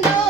know.